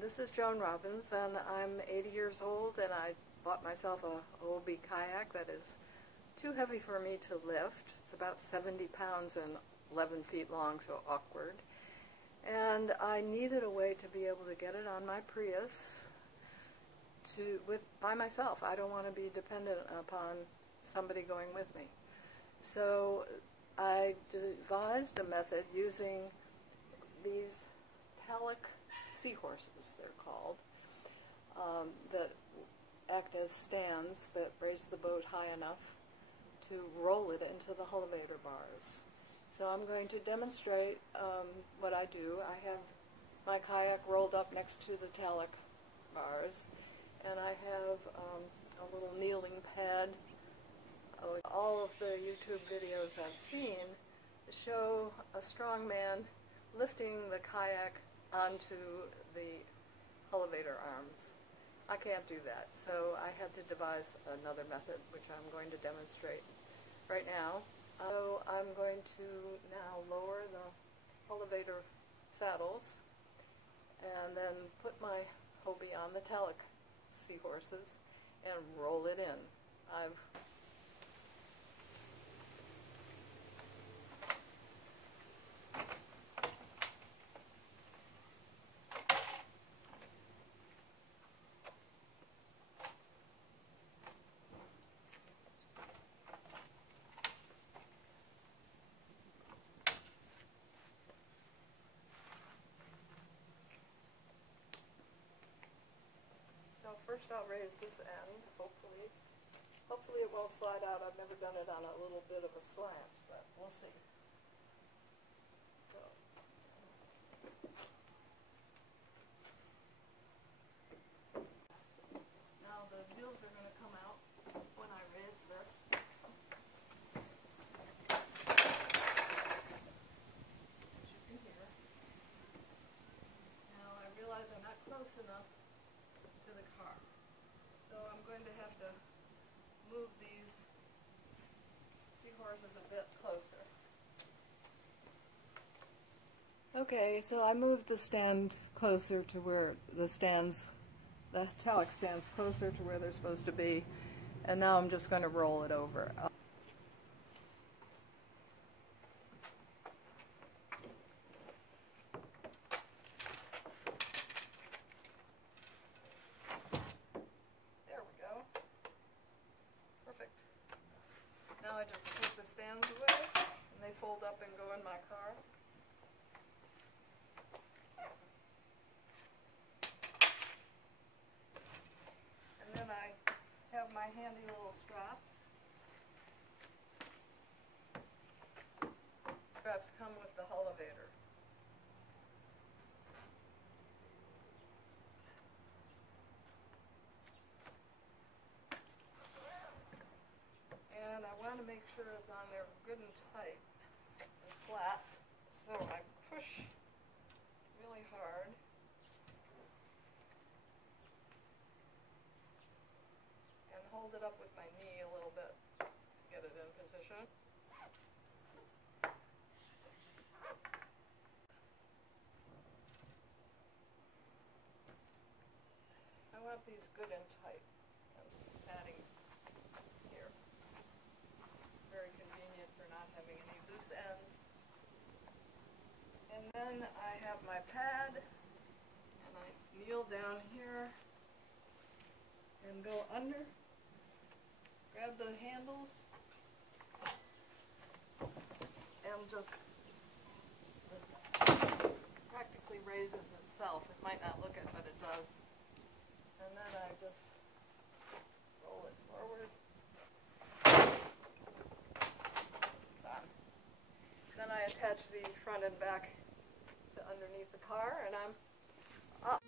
This is Joan Robbins, and I'm 80 years old, and I bought myself a OB kayak that is too heavy for me to lift. It's about 70 pounds and 11 feet long, so awkward. And I needed a way to be able to get it on my Prius by myself. I don't want to be dependent upon somebody going with me. So I devised a method using these Talic Seahorses, they're called, that act as stands that raise the boat high enough to roll it into the Hullavator bars. So I'm going to demonstrate what I do. I have my kayak rolled up next to the Talic bars, and I have a little kneeling pad. All of the YouTube videos I've seen show a strong man lifting the kayak onto the Hullavator arms. I can't do that, so I had to devise another method, which I'm going to demonstrate right now. So I'm going to now lower the Hullavator saddles and then put my Hobie on the Talic Seahorses and roll it in. First I'll raise this end, hopefully it won't slide out. I've never done it on a little bit of a slant, but we'll see. So, now the wheels are going to come out when I raise this. As you can hear. Now I realize I'm not close enough to the car. So I'm going to have to move these Seahorses a bit closer. Okay, so I moved the stand closer to where the Talic stands closer to where they're supposed to be, and now I'm just going to roll it over. Now I just take the stands away, and they fold up and go in my car. And then I have my handy little straps. Straps come with the Hullavator. And I want to make sure it's on there good and tight and flat, so I push really hard. And hold it up with my knee a little bit to get it in position. I want these good and tight. Padding here. Very convenient for not having any loose ends. And then I have my pad, and I kneel down here and go under, grab the handles, and just practically raises itself. It might not look it, but it does. And then I just roll it forward. Then I attach the front and back to underneath the car, and I'm up.